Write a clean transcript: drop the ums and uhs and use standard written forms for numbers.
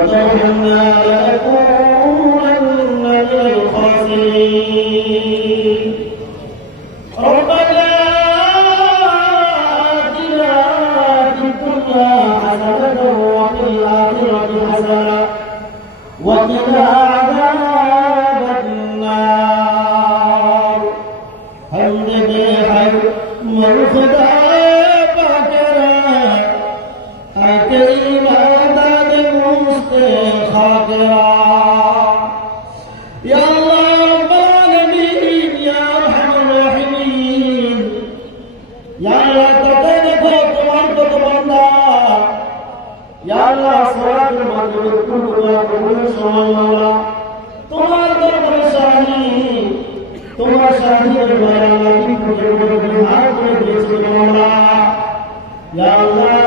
وترحمنا لنكونن من الخاسرين ربنا آتنا في الدنيا حسنة وفي الآخرة حسنة وقنا عذاب النار حمد بحق مرخدا باكرا أكيما داد مستخاطرا يا الله رب العالمين يا أرحم الراحمين يا الله تقدم তোমার কত বান্দা يا الله صلاة المغرب كلها كل সময় তোমার দরবারে শাহী তোমার শাহীর মারা কি করে হাত করে দিয়েছে মাওলা ইয়া আল্লাহ